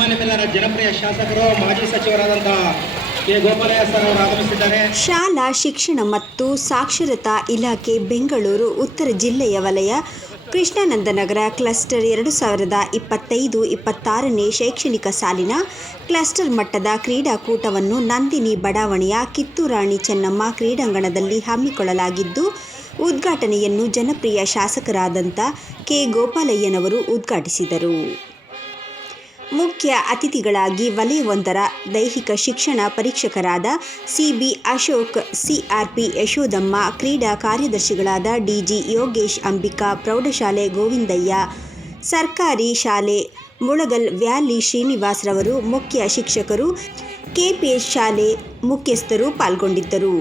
ನಮ್ಮನ್ನೆಲ್ಲರ ಜನಪ್ರಿಯ ಶಾಸಕರು ಮಾಜಿ ಸಚಿವರಾದಂತಹ ಕೆ ಗೋಪಾಲಯ್ಯ ಸರ್ ಅವರು ಆಗಮಿಸಿದ್ದಾರೆ. ಶಾಲಾ ಶಿಕ್ಷಣ ಮತ್ತು ಸಾಕ್ಷರತಾ ಇಲಾಖೆ ಬೆಂಗಳೂರು ಉತ್ತರ ಜಿಲ್ಲೆಯ ವಲಯ ಕೃಷ್ಣಾನಂದನಗರ ಕ್ಲಸ್ಟರ್ 2025-26ನೇ ಶೈಕ್ಷಣಿಕ ಸಾಲಿನ ಕ್ಲಸ್ಟರ್ ಮಟ್ಟದ ಕ್ರೀಡಾಕೂಟವನ್ನು ನಂದಿನಿ ಬಡಾವಣೆಯ ಕಿತ್ತೂರಾಣಿ ಚೆನ್ನಮ್ಮ ಕ್ರೀಡಾಂಗಣದಲ್ಲಿ ಹಮ್ಮಿಕೊಳ್ಳಲಾಗಿದ್ದು, ಉದ್ಘಾಟನೆಯನ್ನು ಜನಪ್ರಿಯ ಶಾಸಕರಾದಂಥ ಕೆ ಗೋಪಾಲಯ್ಯನವರು ಉದ್ಘಾಟಿಸಿದರು. ಮುಖ್ಯ ಅತಿಥಿಗಳಾಗಿ ವಲಯ 1ರ ದೈಹಿಕ ಶಿಕ್ಷಣ ಪರೀಕ್ಷಕರಾದ ಸಿಬಿ ಅಶೋಕ್, ಸಿಆರ್ಪಿ ಯಶೋದಮ್ಮ, ಕ್ರೀಡಾ ಕಾರ್ಯದರ್ಶಿಗಳಾದ ಡಿಜಿ ಯೋಗೇಶ್, ಅಂಬಿಕಾ ಪ್ರೌಢಶಾಲೆ ಗೋವಿಂದಯ್ಯ, ಸರ್ಕಾರಿ ಶಾಲೆ ಮುಳಗಲ್ ವ್ಯಾಲಿ ಶ್ರೀನಿವಾಸ್ ರವರು, ಮುಖ್ಯ ಶಿಕ್ಷಕರು, ಕೆಪಿಎಸ್ ಶಾಲೆ ಮುಖ್ಯಸ್ಥರು ಪಾಲ್ಗೊಂಡಿದ್ದರು.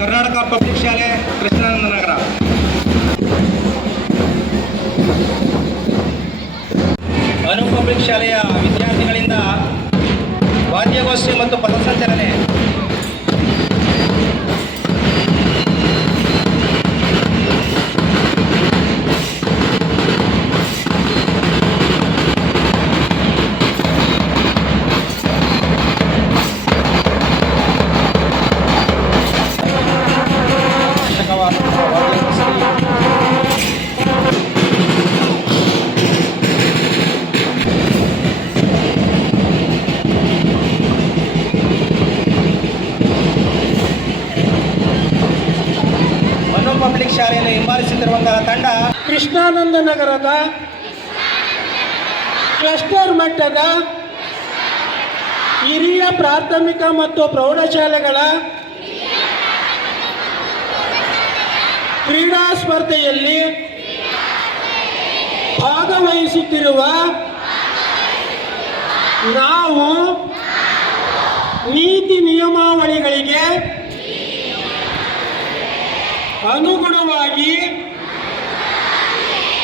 ಕರ್ನಾಟಕ ಪಬ್ಲಿಕ್ ಶಾಲೆ ಕೃಷ್ಣಾನಂದನಗರ, ಅನು ಪಬ್ಲಿಕ್ ಶಾಲೆಯ ವಿದ್ಯಾರ್ಥಿಗಳಿಂದ ವಾದ್ಯಗೋಷ್ಠಿ ಮತ್ತು ಪಥಸಂಚಲನೆ, ಪಬ್ಲಿಕ್ ಶಾಲೆಯನ್ನು ಹಿಂಬಾಲಿಸುತ್ತಿರುವಂತಹ ತಂಡ ಕೃಷ್ಣಾನಂದನಗರದ ಕ್ಲಸ್ಟರ್ ಮಟ್ಟದ ಹಿರಿಯ ಪ್ರಾಥಮಿಕ ಮತ್ತು ಪ್ರೌಢಶಾಲೆಗಳ ಕ್ರೀಡಾ ಸ್ಪರ್ಧೆಯಲ್ಲಿ ಭಾಗವಹಿಸುತ್ತಿರುವ ನಾವು ನೀತಿ ನಿಯಮಾವಳಿಗಳಿಗೆ ಅನುಗುಣವಾಗಿ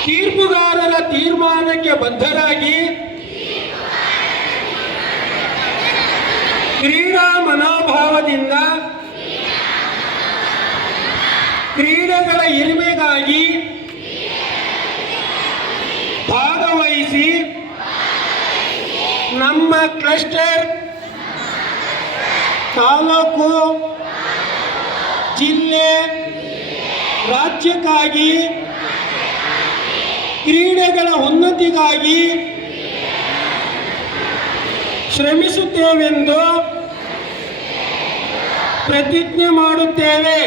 ತೀರ್ಪುಗಾರರ ತೀರ್ಮಾನಕ್ಕೆ ಬದ್ಧರಾಗಿ ಕ್ರೀಡಾ ಮನೋಭಾವದಿಂದ ಕ್ರೀಡೆಗಳ ಹಿರಿಮೆಗಾಗಿ ಭಾಗವಹಿಸಿ ನಮ್ಮ ಕ್ಲಸ್ಟರ್ ತಾಲೂಕು, ಜಿಲ್ಲೆ, ರಾಜ್ಯಕ್ಕಾಗಿ ಕ್ರೀಡೆಗಳ ಉನ್ನತಿಗಾಗಿ ಶ್ರಮಿಸುತ್ತೇವೆಂದು ಪ್ರತಿಜ್ಞೆ ಮಾಡುತ್ತೇವೆ.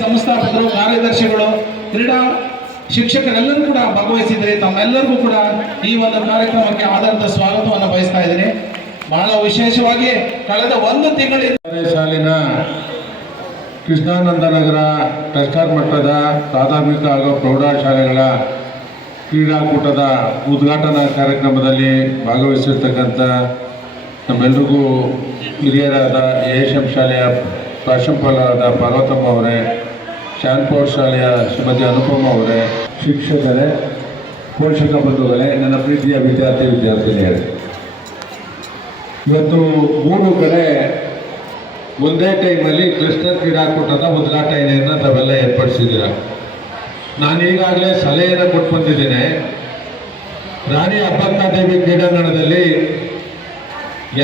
ಸಂಸ್ಥಾಪಕರು, ಕಾರ್ಯದರ್ಶಿಗಳು, ಕ್ರೀಡಾ ಶಿಕ್ಷಕರೆಲ್ಲರೂ ಕೂಡ ಭಾಗವಹಿಸಿದರೆ ತಮ್ಮೆಲ್ಲರಿಗೂ ಕೂಡ ಈ ಒಂದು ಕಾರ್ಯಕ್ರಮಕ್ಕೆ ಆಧಾರದ ಸ್ವಾಗತವನ್ನು ಬಯಸ್ತಾ ಇದ್ದೀನಿ. ಬಹಳ ವಿಶೇಷವಾಗಿ ಕಳೆದ 1 ತಿಂಗಳಿಂದ ಶಾಲಿನ ಕೃಷ್ಣಾನಂದನಗರ ಕ್ಲಸ್ಟರ್ ಮಟ್ಟದ ಪ್ರಾಥಮಿಕ ಹಾಗೂ ಪ್ರೌಢಶಾಲೆಗಳ ಕ್ರೀಡಾಕೂಟದ ಉದ್ಘಾಟನಾ ಕಾರ್ಯಕ್ರಮದಲ್ಲಿ ಭಾಗವಹಿಸಿರ್ತಕ್ಕಂಥ ನಮ್ಮೆಲ್ಲರಿಗೂ ಹಿರಿಯರಾದ ಎಎಸ್ಎಂ ಶಾಲೆಯ ಪ್ರಾಂಶುಪಾಲರಾದ ಪಾರ್ವತಮ್ಮ ಅವರೇ, ಶಾನ್ಪೋರ್ ಶಾಲೆಯ ಶ್ರೀಮತಿ ಅನುಪಮ ಅವರೇ, ಶಿಕ್ಷಕರೇ, ಪೋಷಕ ಬಂಧುಗಳೇ, ನನ್ನ ಪ್ರೀತಿಯ ವಿದ್ಯಾರ್ಥಿನಿಯರೇ, ಇವತ್ತು 3 ಕಡೆ ಒಂದೇ ಟೈಮಲ್ಲಿ ಕ್ಲಸ್ಟರ್ ಕ್ರೀಡಾಕೂಟದ ಉದ್ಘಾಟನೆಯನ್ನು ತಾವೆಲ್ಲ ಏರ್ಪಡಿಸಿದ್ದೀರ. ನಾನು ಈಗಾಗಲೇ ಸಲಹೆಯನ್ನು ಕೊಟ್ಟು ಬಂದಿದ್ದೇನೆ. ರಾಣಿ ಅಬ್ಬಕ್ಕಾದೇವಿ ಕ್ರೀಡಾಂಗಣದಲ್ಲಿ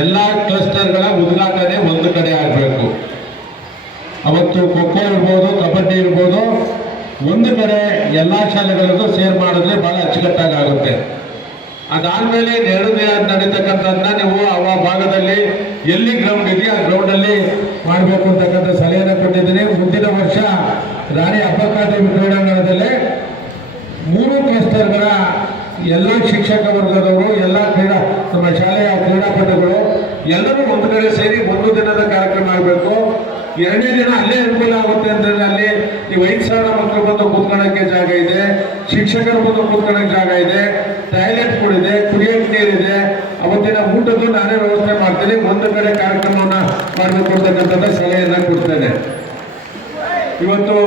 ಎಲ್ಲ ಕ್ಲಸ್ಟರ್ಗಳ ಉದ್ಘಾಟನೆ ಒಂದು ಕಡೆ ಆಗಬೇಕು. ಅವತ್ತು ಖೋಖೋ ಇರ್ಬೋದು, ಕಬಡ್ಡಿ ಇರ್ಬೋದು, ಒಂದು ಕಡೆ ಎಲ್ಲ ಶಾಲೆಗಳಿಗೂ ಸೇರ್ ಮಾಡಿದ್ರೆ ಭಾಳ ಅಚ್ಚುಕಟ್ಟಾಗಿ ಆಗುತ್ತೆ. ಅದಾದಮೇಲೆ 2 ದಿನ ನಡೀತಕ್ಕಂಥದ್ದನ್ನ ನೀವು ಆ ಭಾಗದಲ್ಲಿ ಎಲ್ಲಿ ಗ್ರೌಂಡ್ ಇದೆಯೋ ಆ ಗ್ರೌಂಡಲ್ಲಿ ಮಾಡಬೇಕು ಅಂತಕ್ಕಂಥ ಸಲಹೆಯನ್ನು ಕೊಟ್ಟಿದ್ದೀನಿ. ಮುಂದಿನ ವರ್ಷ ರಾಣಿ ಅಬ್ಬಕ್ಕಾದೇವಿ ಕ್ರೀಡಾಂಗಣದಲ್ಲಿ 3 ಕ್ಲಸ್ಟರ್ಗಳ ಎಲ್ಲ ಶಿಕ್ಷಕ ವರ್ಗದವರು, ಎಲ್ಲ ನಮ್ಮ ಶಾಲೆಯ ಕ್ರೀಡಾಪಟುಗಳು ಎಲ್ಲರೂ ಒಂದು ಕಡೆ ಸೇರಿ ಒಂದು ದಿನದ ಕಾರ್ಯಕ್ರಮ ಆಗಬೇಕು. ಎರಡನೇ ದಿನ ಅಲ್ಲೇ ಅನುಕೂಲ ಆಗುತ್ತೆ ಅಂದರೆ ಅಲ್ಲಿ ನೀವು 5,000 ಮಕ್ಕಳು ಬಂದು ಕೂತ್ಕೊಳ್ಳೋಕ್ಕೆ ಜಾಗ ಇದೆ, ಶಿಕ್ಷಕರು ಬಂದು ಕೂತ್ಕೊಳ್ಳೋಕೆ ಜಾಗ ಇದೆ, ಟಾಯ್ಲೆಟ್ಗಳಿದೆ, ಕುಡಿಯೋಕೆ ನೀರಿದೆ. ಅವತ್ತಿನ ಊಟದ್ದು ನಾನೇ ವ್ಯವಸ್ಥೆ ಮಾಡ್ತೀನಿ. ಒಂದು ಕಡೆ ಕಾರ್ಯಕ್ರಮವನ್ನು ಮಾಡಬೇಕು ಅಂತಕ್ಕಂಥದ್ದು ಸಲಹೆಯನ್ನು ಕೊಡ್ತೇನೆ. ಇವತ್ತು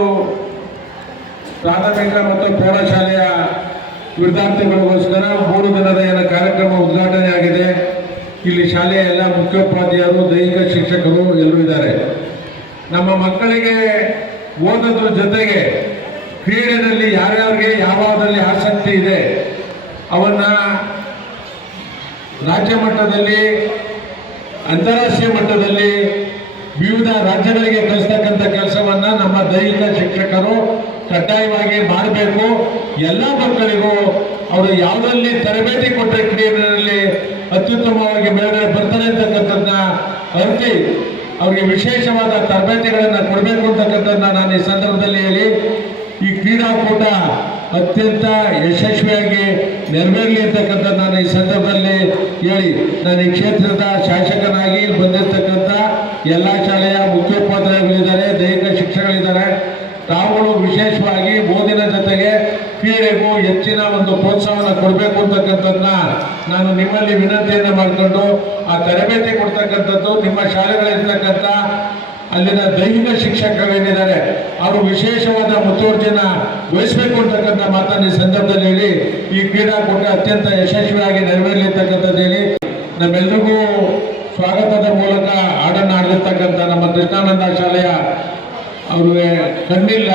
ಪ್ರಾಥಮಿಕ ಮತ್ತು ಪ್ರೌಢಶಾಲೆಯ ವಿದ್ಯಾರ್ಥಿಗಳಿಗೋಸ್ಕರ 3 ದಿನದ ಕಾರ್ಯಕ್ರಮ ಉದ್ಘಾಟನೆ ಆಗಿದೆ. ಇಲ್ಲಿ ಶಾಲೆಯ ಎಲ್ಲ ಮುಖ್ಯೋಪಾಧ್ಯಾಯರು, ದೈಹಿಕ ಶಿಕ್ಷಕರು ಎಲ್ಲರೂ ಇದ್ದಾರೆ. ನಮ್ಮ ಮಕ್ಕಳಿಗೆ ಓದೋದ್ರ ಜೊತೆಗೆ ಕ್ರೀಡೆಯಲ್ಲಿ ಯಾರ್ಯಾರಿಗೆ ಯಾವ್ಯಾವುದರಲ್ಲಿ ಆಸಕ್ತಿ ಇದೆ ಅವನ್ನ ರಾಜ್ಯ ಮಟ್ಟದಲ್ಲಿ, ಅಂತಾರಾಷ್ಟ್ರೀಯ ಮಟ್ಟದಲ್ಲಿ ವಿವಿಧ ರಾಜ್ಯಗಳಿಗೆ ಕಳಿಸ್ತಕ್ಕಂಥ ಕೆಲಸವನ್ನ ನಮ್ಮ ದೈಹಿಕ ಶಿಕ್ಷಕರು ಕಡ್ಡಾಯವಾಗಿ ಮಾಡಬೇಕು. ಎಲ್ಲ ಮಕ್ಕಳಿಗೂ ಅವರು ಯಾವುದಲ್ಲಿ ತರಬೇತಿ ಕೊಟ್ಟರೆ ಕ್ರೀಡೆಯಲ್ಲಿ ಅತ್ಯುತ್ತಮವಾಗಿ ಮೇಲ್ಗಡೆ ಬರ್ತಾರೆ ಅಂತಕ್ಕಂಥದ್ದನ್ನ ಅರಿತು ಅವರಿಗೆ ವಿಶೇಷವಾದ ತರಬೇತಿಗಳನ್ನು ಕೊಡಬೇಕು ಅಂತಕ್ಕಂಥದ್ದನ್ನ ನಾನು ಈ ಸಂದರ್ಭದಲ್ಲಿ ಹೇಳಿ, ಈ ಕ್ರೀಡಾಕೂಟ ಅತ್ಯಂತ ಯಶಸ್ವಿಯಾಗಿ ನೆರವೇರಲಿ ಅಂತಕ್ಕಂಥದ್ದು ನಾನು ಈ ಸಂದರ್ಭದಲ್ಲಿ ಹೇಳಿ, ನಾನು ಈ ಕ್ಷೇತ್ರದ ಶಾಸಕನಾಗಿ ಬಂದಿರತಕ್ಕಂಥ ಎಲ್ಲ ಶಾಲೆಯ ಮುಖ್ಯೋಪಾಧ್ಯಾಯಗಳಿದ್ದಾರೆ, ದೈಹಿಕ ಶಿಕ್ಷಕಗಳಿದ್ದಾರೆ. ತಾವುಗಳು ವಿಶೇಷವಾಗಿ ಓದಿನ ಜೊತೆಗೆ ಕ್ರೀಡೆಗೂ ಹೆಚ್ಚಿನ ಒಂದು ಪ್ರೋತ್ಸಾಹವನ್ನು ಕೊಡಬೇಕು ಅಂತಕ್ಕಂಥದ್ದನ್ನ ನಾನು ನಿಮ್ಮಲ್ಲಿ ವಿನಂತಿಯನ್ನು ಮಾಡಿಕೊಂಡು, ಆ ತರಬೇತಿ ಕೊಡ್ತಕ್ಕಂಥದ್ದು ನಿಮ್ಮ ಶಾಲೆಗಳಿರ್ತಕ್ಕಂಥ ಅಲ್ಲಿನ ದೈಹಿಕ ಶಿಕ್ಷಕರೇನಿದ್ದಾರೆ ಅವರು ವಿಶೇಷವಾದ ಮುತುವರ್ಜಿನ ವಹಿಸಬೇಕು ಅಂತಕ್ಕಂಥ ಮಾತನ್ನು ಈ ಸಂದರ್ಭದಲ್ಲಿ ಹೇಳಿ, ಈ ಕ್ರೀಡಾಕೂಟ ಅತ್ಯಂತ ಯಶಸ್ವಿಯಾಗಿ ನೆರವೇರಲಿರ್ತಕ್ಕಂಥದ್ದು ಹೇಳಿ, ನಮ್ಮೆಲ್ಲರಿಗೂ ಸ್ವಾಗತದ ಮೂಲಕ ಹಾಡನ್ನು ಆಡಿರ್ತಕ್ಕಂಥ ನಮ್ಮ ಕೃಷ್ಣಾನಂದ ಶಾಲೆಯ ಅವ್ರಿಗೆ ಕಣ್ಣಿಲ್ಲ,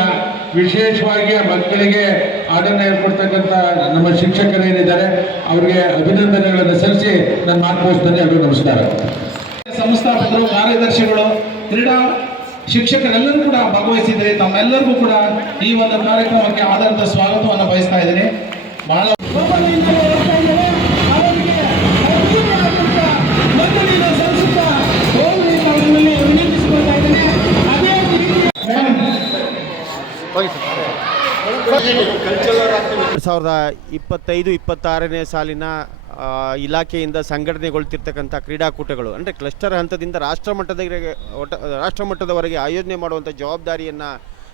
ವಿಶೇಷವಾಗಿ ಆ ಮಕ್ಕಳಿಗೆ ಹಾಡನ್ನು ಹೇಳ್ಕೊಡ್ತಕ್ಕಂಥ ನಮ್ಮ ಶಿಕ್ಷಕರೇನಿದ್ದಾರೆ ಅವರಿಗೆ ಅಭಿನಂದನೆಗಳನ್ನು ಸಲ್ಲಿಸಿ ನನ್ನ ಮಾತು ಮುಗಿಸ್ತೇನೆ. ಎಲ್ಲರಿಗೂ ನಮಸ್ಕಾರ. ಸಂಸ್ಥಾಪಕರು, ಕಾರ್ಯದರ್ಶಿಗಳು, ಕ್ರೀಡಾ ಶಿಕ್ಷಕರೆಲ್ಲರೂ ಕೂಡ ಭಾಗವಹಿಸಿದರೆ ತಮ್ಮೆಲ್ಲರಿಗೂ ಕೂಡ ಈ ಒಂದು ಕಾರ್ಯಕ್ರಮಕ್ಕೆ ಆಧಾರದ ಸ್ವಾಗತವನ್ನು ಬಯಸ್ತಾ ಇದ್ದೀನಿ. ಬಹಳ ಸಾವಿರದ 25-26ನೇ ಸಾಲಿನ ಇಲಾಖೆಯಿಂದ ಸಂಘಟನೆಗೊಳ್ತಿರ್ತಕ್ಕಂಥ ಕ್ರೀಡಾಕೂಟಗಳು ಅಂದರೆ ಕ್ಲಸ್ಟರ್ ಹಂತದಿಂದ ರಾಷ್ಟ್ರಮಟ್ಟದವರೆಗೆ ಆಯೋಜನೆ ಮಾಡುವಂಥ ಜವಾಬ್ದಾರಿಯನ್ನು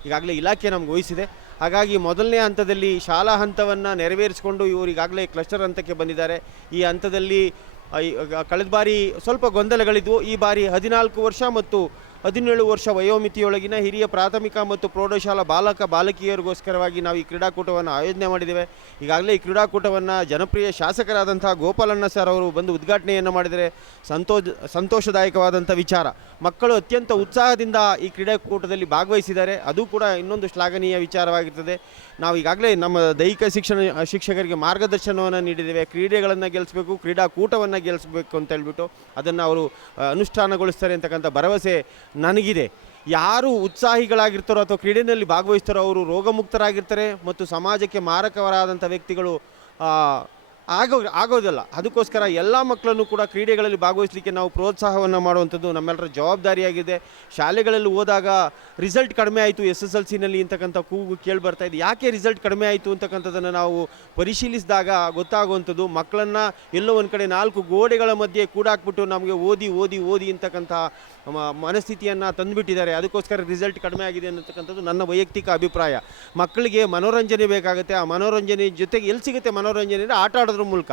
ಈಗಾಗಲೇ ಇಲಾಖೆ ನಮ್ಗೆ ವಹಿಸಿದೆ. ಹಾಗಾಗಿ ಮೊದಲನೇ ಹಂತದಲ್ಲಿ ಶಾಲಾ ಹಂತವನ್ನು ನೆರವೇರಿಸಿಕೊಂಡು ಇವರು ಈಗಾಗಲೇ ಕ್ಲಸ್ಟರ್ ಹಂತಕ್ಕೆ ಬಂದಿದ್ದಾರೆ. ಈ ಹಂತದಲ್ಲಿ ಕಳೆದ ಬಾರಿ ಸ್ವಲ್ಪ ಗೊಂದಲಗಳಿದ್ವು. ಈ ಬಾರಿ 14 ವರ್ಷ ಮತ್ತು 17 ವರ್ಷ ವಯೋಮಿತಿಯೊಳಗಿನ ಹಿರಿಯ ಪ್ರಾಥಮಿಕ ಮತ್ತು ಪ್ರೌಢಶಾಲಾ ಬಾಲಕಿಯರಿಗೋಸ್ಕರವಾಗಿ ನಾವು ಈ ಕ್ರೀಡಾಕೂಟವನ್ನು ಆಯೋಜನೆ ಮಾಡಿದ್ದೇವೆ. ಈಗಾಗಲೇ ಈ ಕ್ರೀಡಾಕೂಟವನ್ನು ಜನಪ್ರಿಯ ಶಾಸಕರಾದಂಥ ಗೋಪಾಲಣ್ಣ ಸರ್ ಅವರು ಬಂದು ಉದ್ಘಾಟನೆಯನ್ನು ಮಾಡಿದರೆ ಸಂತೋಷದಾಯಕವಾದಂಥ ವಿಚಾರ. ಮಕ್ಕಳು ಅತ್ಯಂತ ಉತ್ಸಾಹದಿಂದ ಈ ಕ್ರೀಡಾಕೂಟದಲ್ಲಿ ಭಾಗವಹಿಸಿದ್ದಾರೆ. ಅದು ಕೂಡ ಇನ್ನೊಂದು ಶ್ಲಾಘನೀಯ ವಿಚಾರವಾಗಿರ್ತದೆ. ನಾವು ಈಗಾಗಲೇ ನಮ್ಮ ದೈಹಿಕ ಶಿಕ್ಷಕರಿಗೆ ಮಾರ್ಗದರ್ಶನವನ್ನು ನೀಡಿದ್ದೇವೆ. ಕ್ರೀಡೆಗಳನ್ನು ಗೆಲ್ಲಿಸಬೇಕು, ಕ್ರೀಡಾಕೂಟವನ್ನು ಗೆಲ್ಲಿಸಬೇಕು ಅಂತ ಹೇಳ್ಬಿಟ್ಟು ಅದನ್ನು ಅವರು ಅನುಷ್ಠಾನಗೊಳಿಸ್ತಾರೆ ಅಂತಕ್ಕಂಥ ಭರವಸೆ ನನಗಿದೆ. ಯಾರು ಉತ್ಸಾಹಿಗಳಾಗಿರ್ತಾರೋ ಅಥವಾ ಕ್ರೀಡೆಯಲ್ಲಿ ಭಾಗವಹಿಸ್ತಾರೋ ಅವರು ರೋಗಮುಕ್ತರಾಗಿರ್ತಾರೆ ಮತ್ತು ಸಮಾಜಕ್ಕೆ ಮಾರಕವರಾದಂಥ ವ್ಯಕ್ತಿಗಳು ಆಗೋದಿಲ್ಲ. ಅದಕ್ಕೋಸ್ಕರ ಎಲ್ಲ ಮಕ್ಕಳನ್ನು ಕೂಡ ಕ್ರೀಡೆಗಳಲ್ಲಿ ಭಾಗವಹಿಸಲಿಕ್ಕೆ ನಾವು ಪ್ರೋತ್ಸಾಹವನ್ನು ಮಾಡುವಂಥದ್ದು ನಮ್ಮೆಲ್ಲರ ಜವಾಬ್ದಾರಿಯಾಗಿದೆ. ಶಾಲೆಗಳಲ್ಲಿ ಹೋದಾಗ ರಿಸಲ್ಟ್ ಕಡಿಮೆ ಆಯಿತು SSLCನಲ್ಲಿ ಅಂತಕ್ಕಂಥ ಕೂಗು ಕೇಳಿ ಬರ್ತಾ ಇದೆ. ಯಾಕೆ ರಿಸಲ್ಟ್ ಕಡಿಮೆ ಆಯಿತು ಅಂತಕ್ಕಂಥದ್ದನ್ನು ನಾವು ಪರಿಶೀಲಿಸಿದಾಗ ಗೊತ್ತಾಗುವಂಥದ್ದು, ಮಕ್ಕಳನ್ನು ಎಲ್ಲೋ ಒಂದು ಕಡೆ 4 ಗೋಡೆಗಳ ಮಧ್ಯೆ ಕೂಡಾಕ್ಬಿಟ್ಟು ನಮಗೆ ಓದಿ ಓದಿ ಓದಿ ಅಂತಕ್ಕಂಥ ಮನಸ್ಥಿತಿಯನ್ನು ತಂದುಬಿಟ್ಟಿದ್ದಾರೆ. ಅದಕ್ಕೋಸ್ಕರ ರಿಸಲ್ಟ್ ಕಡಿಮೆ ಆಗಿದೆ ಅನ್ನತಕ್ಕಂಥದ್ದು ನನ್ನ ವೈಯಕ್ತಿಕ ಅಭಿಪ್ರಾಯ. ಮಕ್ಕಳಿಗೆ ಮನೋರಂಜನೆ ಬೇಕಾಗುತ್ತೆ. ಆ ಮನೋರಂಜನೆ ಜೊತೆಗೆ ಎಲ್ಲಿ ಸಿಗುತ್ತೆ ಮನೋರಂಜನೆ ಅಂದರೆ ಆಟ ಆಡೋದ್ರ ಮೂಲಕ.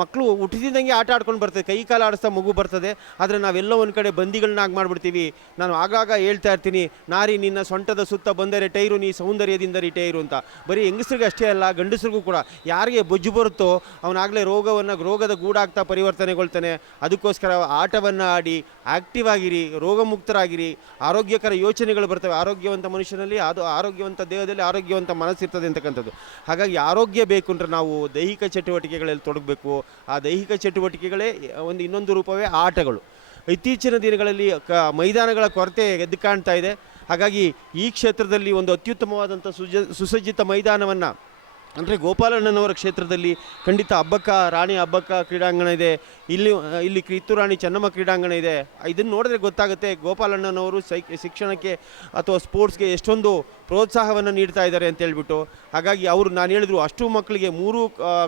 ಮಕ್ಕಳು ಹುಟ್ಟಿದಂಗೆ ಆಟ ಆಡ್ಕೊಂಡು ಬರ್ತದೆ, ಕೈ ಕಾಲು ಆಡಿಸ್ತಾ ಮಗು ಬರ್ತದೆ. ಆದರೆ ನಾವೆಲ್ಲೋ ಒಂದು ಕಡೆ ಬಂದಿಗಳನ್ನಾಗಿ ಮಾಡಿಬಿಡ್ತೀವಿ. ನಾನು ಆಗಾಗ ಹೇಳ್ತಾ ಇರ್ತೀನಿ, ನಾರಿ ನಿನ್ನ ಸೊಂಟದ ಸುತ್ತ ಬಂದರೆ ಟೈರು, ನೀ ಸೌಂದರ್ಯದಿಂದ ಟೈರು ಅಂತ. ಬರೀ ಹೆಂಗಸರಿಗೆ ಅಷ್ಟೇ ಅಲ್ಲ, ಗಂಡಸರಿಗೂ ಕೂಡ ಯಾರಿಗೆ ಬೊಜ್ಜು ಬರುತ್ತೋ ಅವನಾಗಲೇ ರೋಗದ ಗೂಡಾಗ್ತಾ ಪರಿವರ್ತನೆಗೊಳ್ತಾನೆ. ಅದಕ್ಕೋಸ್ಕರ ಆಟವನ್ನು ಆಡಿ ಆ್ಯಕ್ಟಿವ್ ಆಗಿರಿ, ರೋಗಮುಕ್ತರಾಗಿರಿ, ಆರೋಗ್ಯಕರ ಯೋಚನೆಗಳು ಬರ್ತವೆ. ಆರೋಗ್ಯವಂತ ಮನುಷ್ಯನಲ್ಲಿ ಅದು ಆರೋಗ್ಯವಂತ ದೇಹದಲ್ಲಿ ಆರೋಗ್ಯವಂತ ಮನಸ್ಸಿರ್ತದೆ ಅಂತಕ್ಕಂಥದ್ದು. ಹಾಗಾಗಿ ಆರೋಗ್ಯ ಬೇಕು ಅಂದರೆ ನಾವು ದೈಹಿಕ ಚಟುವಟಿಕೆಗಳಲ್ಲಿ ತೊಡಗಬೇಕು. ಆ ದೈಹಿಕ ಚಟುವಟಿಕೆಗಳೇ ಇನ್ನೊಂದು ರೂಪವೇ ಆಟಗಳು. ಇತ್ತೀಚಿನ ದಿನಗಳಲ್ಲಿ ಮೈದಾನಗಳ ಕೊರತೆ ಎದ್ದು ಕಾಣ್ತಾ ಇದೆ. ಹಾಗಾಗಿ ಈ ಕ್ಷೇತ್ರದಲ್ಲಿ ಒಂದು ಅತ್ಯುತ್ತಮವಾದಂಥ ಸುಸಜ್ಜಿತ ಮೈದಾನವನ್ನು ಅಂದರೆ ಗೋಪಾಲಣ್ಣನವರ ಕ್ಷೇತ್ರದಲ್ಲಿ ಖಂಡಿತ ಹಬ್ಬಕ್ಕ ರಾಣಿ ಹಬ್ಬಕ್ಕ ಕ್ರೀಡಾಂಗಣ ಇದೆ, ಇಲ್ಲಿ ಕಿತ್ತೂರು ರಾಣಿ ಚೆನ್ನಮ್ಮ ಕ್ರೀಡಾಂಗಣ ಇದೆ. ಇದನ್ನು ನೋಡಿದ್ರೆ ಗೊತ್ತಾಗುತ್ತೆ ಗೋಪಾಲಣ್ಣನವರು ಶಿಕ್ಷಣಕ್ಕೆ ಅಥವಾ ಸ್ಪೋರ್ಟ್ಸ್ಗೆ ಎಷ್ಟೊಂದು ಪ್ರೋತ್ಸಾಹವನ್ನು ನೀಡ್ತಾ ಇದ್ದಾರೆ ಅಂತ ಹೇಳ್ಬಿಟ್ಟು. ಹಾಗಾಗಿ ನಾನು ಹೇಳಿದ್ರು ಅಷ್ಟು ಮಕ್ಕಳಿಗೆ 3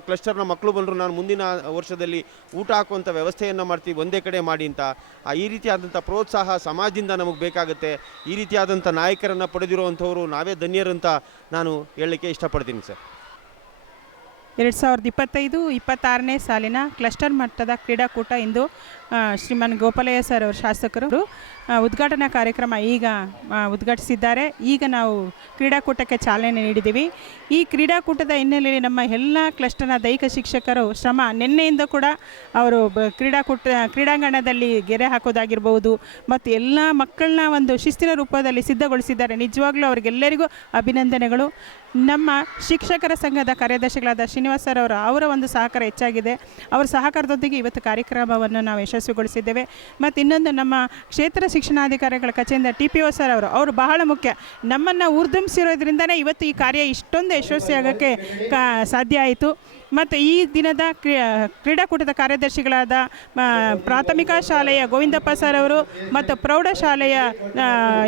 ಕ್ಲಸ್ಟರ್ನ ಮಕ್ಕಳು ಬಂದರು, ನಾನು ಮುಂದಿನ ವರ್ಷದಲ್ಲಿ ಊಟ ಹಾಕುವಂಥ ವ್ಯವಸ್ಥೆಯನ್ನು ಮಾಡ್ತೀವಿ ಒಂದೇ ಕಡೆ ಮಾಡಿ ಅಂತ. ಈ ರೀತಿಯಾದಂಥ ಪ್ರೋತ್ಸಾಹ ಸಮಾಜದಿಂದ ನಮಗೆ ಬೇಕಾಗುತ್ತೆ. ಈ ರೀತಿಯಾದಂಥ ನಾಯಕರನ್ನು ಪಡೆದಿರುವಂಥವರು ನಾವೇ ಧನ್ಯರಂತ ನಾನು ಹೇಳಲಿಕ್ಕೆ ಇಷ್ಟಪಡ್ತೀನಿ ಸರ್. 2025-26ನೇ ಸಾಲಿನ ಕ್ಲಸ್ಟರ್ ಮಟ್ಟದ ಕ್ರೀಡಾಕೂಟ ಇಂದು ಶ್ರೀಮಾನ್ ಗೋಪಾಲಯ್ಯ ಸರ್ ಅವರು ಶಾಸಕರು ಉದ್ಘಾಟನಾ ಕಾರ್ಯಕ್ರಮ ಈಗ ಉದ್ಘಾಟಿಸಿದ್ದಾರೆ. ಈಗ ನಾವು ಕ್ರೀಡಾಕೂಟಕ್ಕೆ ಚಾಲನೆ ನೀಡಿದ್ದೀವಿ. ಈ ಕ್ರೀಡಾಕೂಟದ ಹಿನ್ನೆಲೆಯಲ್ಲಿ ನಮ್ಮ ಎಲ್ಲ ಕ್ಲಸ್ಟರ್ನ ದೈಹಿಕ ಶಿಕ್ಷಕರು ಶ್ರಮ ನಿನ್ನೆಯಿಂದ ಕೂಡ ಅವರು ಕ್ರೀಡಾಂಗಣದಲ್ಲಿ ಗೆರೆ ಹಾಕೋದಾಗಿರ್ಬೋದು ಮತ್ತು ಎಲ್ಲ ಮಕ್ಕಳನ್ನ ಒಂದು ಶಿಸ್ತಿನ ರೂಪದಲ್ಲಿ ಸಿದ್ಧಗೊಳಿಸಿದ್ದಾರೆ. ನಿಜವಾಗ್ಲೂ ಅವರಿಗೆಲ್ಲರಿಗೂ ಅಭಿನಂದನೆಗಳು. ನಮ್ಮ ಶಿಕ್ಷಕರ ಸಂಘದ ಕಾರ್ಯದರ್ಶಿಗಳಾದ ಶ್ರೀನಿವಾಸ್ ಸರ್ ಅವರ ಒಂದು ಸಹಕಾರ ಹೆಚ್ಚಾಗಿದೆ. ಅವರ ಸಹಕಾರದೊಂದಿಗೆ ಇವತ್ತು ಕಾರ್ಯಕ್ರಮವನ್ನು ನಾವು ಯಶಸ್ವಿಗೊಳಿಸಿದ್ದೇವೆ. ಮತ್ತು ಇನ್ನೊಂದು ನಮ್ಮ ಕ್ಷೇತ್ರ ಶಿಕ್ಷಣಾಧಿಕಾರಿಗಳ ಕಚೇರಿಯಿಂದ TPO ಸರ್ ಅವರು ಬಹಳ ಮುಖ್ಯ. ನಮ್ಮನ್ನು ಊರ್ಧಂಬಿಸಿರೋದ್ರಿಂದನೇ ಇವತ್ತು ಈ ಕಾರ್ಯ ಇಷ್ಟೊಂದು ಯಶಸ್ವಿಯಾಗೋಕ್ಕೆ ಸಾಧ್ಯ ಆಯಿತು. ಮತ್ತು ಈ ದಿನದ ಕ್ರೀಡಾಕೂಟದ ಕಾರ್ಯದರ್ಶಿಗಳಾದ ಪ್ರಾಥಮಿಕ ಶಾಲೆಯ ಗೋವಿಂದಪ್ಪ ಸರ್ ಅವರು ಮತ್ತು ಪ್ರೌಢಶಾಲೆಯ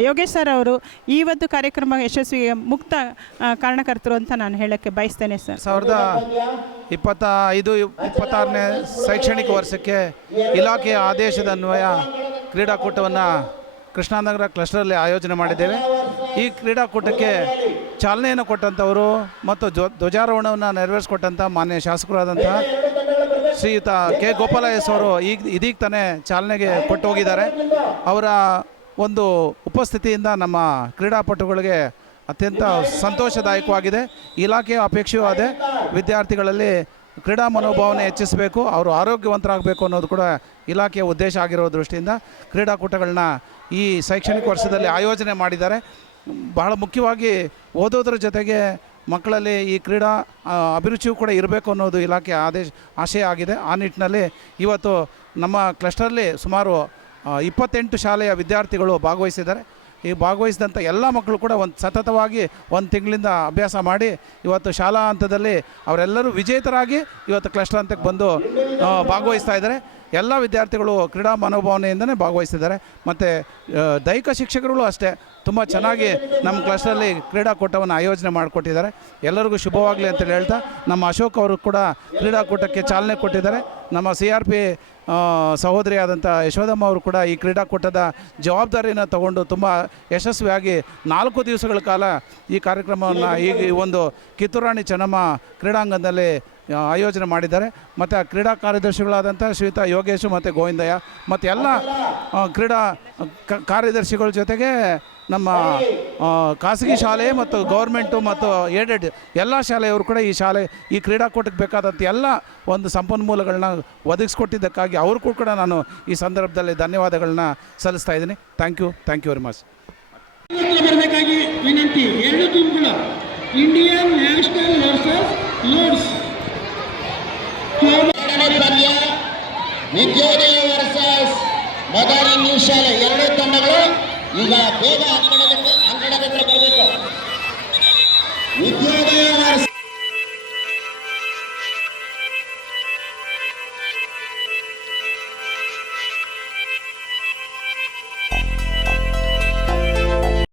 ಯೋಗೇಶ್ ಸರ್ ಅವರು ಈ ಒಂದು ಕಾರ್ಯಕ್ರಮ ಯಶಸ್ವಿಗೆ ಮುಕ್ತ ಕಾರಣಕರ್ತರು ಅಂತ ನಾನು ಹೇಳೋಕ್ಕೆ ಬಯಸ್ತೇನೆ ಸರ್. 2025-26ನೇ ಶೈಕ್ಷಣಿಕ ವರ್ಷಕ್ಕೆ ಇಲಾಖೆಯ ಆದೇಶದ ಅನ್ವಯ ಕ್ರೀಡಾಕೂಟವನ್ನು ಕೃಷ್ಣನಗರ ಕ್ಲಸ್ಟರಲ್ಲಿ ಆಯೋಜನೆ ಮಾಡಿದ್ದೇವೆ. ಈ ಕ್ರೀಡಾಕೂಟಕ್ಕೆ ಚಾಲನೆಯನ್ನು ಕೊಟ್ಟಂಥವರು ಮತ್ತು ಧ್ವಜಾರೋಹಣವನ್ನು ನೆರವೇರಿಸಿಕೊಟ್ಟಂಥ ಮಾನ್ಯ ಶಾಸಕರಾದಂಥ ಶ್ರೀಯುತ ಕೆ ಗೋಪಾಲಯ್ಯ ಅವರು ಇದೀಗ ತಾನೇ ಚಾಲನೆಗೆ ಕೊಟ್ಟು ಹೋಗಿದ್ದಾರೆ. ಅವರ ಒಂದು ಉಪಸ್ಥಿತಿಯಿಂದ ನಮ್ಮ ಕ್ರೀಡಾಪಟುಗಳಿಗೆ ಅತ್ಯಂತ ಸಂತೋಷದಾಯಕವಾಗಿದೆ. ಇಲಾಖೆಯ ಅಪೇಕ್ಷೆಯೂ ಅದೇ, ವಿದ್ಯಾರ್ಥಿಗಳಲ್ಲಿ ಕ್ರೀಡಾ ಮನೋಭಾವನೆ ಹೆಚ್ಚಿಸಬೇಕು, ಅವರು ಆರೋಗ್ಯವಂತರಾಗಬೇಕು ಅನ್ನೋದು ಕೂಡ ಇಲಾಖೆಯ ಉದ್ದೇಶ ಆಗಿರೋ ದೃಷ್ಟಿಯಿಂದ ಕ್ರೀಡಾಕೂಟಗಳನ್ನ ಈ ಶೈಕ್ಷಣಿಕ ವರ್ಷದಲ್ಲಿ ಆಯೋಜನೆ ಮಾಡಿದ್ದಾರೆ. ಬಹಳ ಮುಖ್ಯವಾಗಿ ಓದೋದ್ರ ಜೊತೆಗೆ ಮಕ್ಕಳಲ್ಲಿ ಈ ಕ್ರೀಡಾ ಅಭಿರುಚಿಯೂ ಕೂಡ ಇರಬೇಕು ಅನ್ನೋದು ಇಲಾಖೆಯ ಆಶಯ ಆಗಿದೆ. ಆ ನಿಟ್ಟಿನಲ್ಲಿ ಇವತ್ತು ನಮ್ಮ ಕ್ಲಸ್ಟರಲ್ಲಿ ಸುಮಾರು 28 ಶಾಲೆಯ ವಿದ್ಯಾರ್ಥಿಗಳು ಭಾಗವಹಿಸಿದ್ದಾರೆ. ಈ ಭಾಗವಹಿಸಿದಂಥ ಎಲ್ಲ ಮಕ್ಕಳು ಕೂಡ ಸತತವಾಗಿ 1 ತಿಂಗಳಿಂದ ಅಭ್ಯಾಸ ಮಾಡಿ ಇವತ್ತು ಶಾಲಾ ಹಂತದಲ್ಲಿ ಅವರೆಲ್ಲರೂ ವಿಜೇತರಾಗಿ ಇವತ್ತು ಕ್ಲಸ್ಟರ್ ಹಂತಕ್ಕೆ ಬಂದು ಭಾಗವಹಿಸ್ತಾ ಇದ್ದಾರೆ. ಎಲ್ಲ ವಿದ್ಯಾರ್ಥಿಗಳು ಕ್ರೀಡಾ ಮನೋಭಾವನೆಯಿಂದನೇ ಭಾಗವಹಿಸಿದ್ದಾರೆ. ಮತ್ತು ದೈಹಿಕ ಶಿಕ್ಷಕರುಗಳು ಅಷ್ಟೇ ತುಂಬ ಚೆನ್ನಾಗಿ ನಮ್ಮ ಕ್ಲಸ್ಟರಲ್ಲಿ ಕ್ರೀಡಾಕೂಟವನ್ನು ಆಯೋಜನೆ ಮಾಡಿಕೊಟ್ಟಿದ್ದಾರೆ. ಎಲ್ಲರಿಗೂ ಶುಭವಾಗಲಿ ಅಂತೇಳಿ ಹೇಳ್ತಾ ನಮ್ಮ ಅಶೋಕ್ ಅವರು ಕೂಡ ಕ್ರೀಡಾಕೂಟಕ್ಕೆ ಚಾಲನೆ ಕೊಟ್ಟಿದ್ದಾರೆ. ನಮ್ಮ CRP ಸಹೋದರಿಯಾದಂಥ ಯಶೋಧಮ್ಮ ಅವರು ಕೂಡ ಈ ಕ್ರೀಡಾಕೂಟದ ಜವಾಬ್ದಾರಿಯನ್ನು ತಗೊಂಡು ತುಂಬ ಯಶಸ್ವಿಯಾಗಿ 4 ದಿವಸಗಳ ಕಾಲ ಈ ಕಾರ್ಯಕ್ರಮವನ್ನು ಈಗ ಒಂದು ಕಿತ್ತೂರು ರಾಣಿ ಚೆನ್ನಮ್ಮ ಕ್ರೀಡಾಂಗಣದಲ್ಲಿ ಆಯೋಜನೆ ಮಾಡಿದ್ದಾರೆ. ಮತ್ತು ಆ ಕ್ರೀಡಾ ಕಾರ್ಯದರ್ಶಿಗಳಾದಂಥ ಶ್ರೀಯುತ ಯೋಗೇಶು ಮತ್ತು ಗೋವಿಂದಯ್ಯ ಮತ್ತು ಎಲ್ಲ ಕ್ರೀಡಾ ಕಾರ್ಯದರ್ಶಿಗಳ ಜೊತೆಗೆ ನಮ್ಮ ಖಾಸಗಿ ಶಾಲೆ ಮತ್ತು ಗೌರ್ಮೆಂಟು ಮತ್ತು ಏಡೆಡ್ ಎಲ್ಲ ಶಾಲೆಯವರು ಕೂಡ ಈ ಕ್ರೀಡಾಕೂಟಕ್ಕೆ ಬೇಕಾದಂಥ ಎಲ್ಲ ಒಂದು ಸಂಪನ್ಮೂಲಗಳನ್ನ ಒದಗಿಸ್ಕೊಟ್ಟಿದ್ದಕ್ಕಾಗಿ ಅವ್ರಿಗೂ ಕೂಡ ನಾನು ಈ ಸಂದರ್ಭದಲ್ಲಿ ಧನ್ಯವಾದಗಳನ್ನ ಸಲ್ಲಿಸ್ತಾ ಇದ್ದೀನಿ. Thank you very much. ಬರಬೇಕಾಗಿ ವಿನಂತಿ. 2 ಟೀಮ್ಗಳು ಇಂಡಿಯನ್ ನ್ಯಾಷನಲ್ ವರ್ಸಸ್ ಲೋಡ್ಸ್ ಪಂದ್ಯ ವಿದ್ಯೋದಯ ವರ್ಸಸ್ ಮದರ್ ಇಂಗ್ಲಿಷ್ ಶಾಲೆ 2 ತಂಡಗಳು ಈಗ ಬೇಗ ಅಂಕಣದ ಹತ್ರ ಬರಬೇಕು.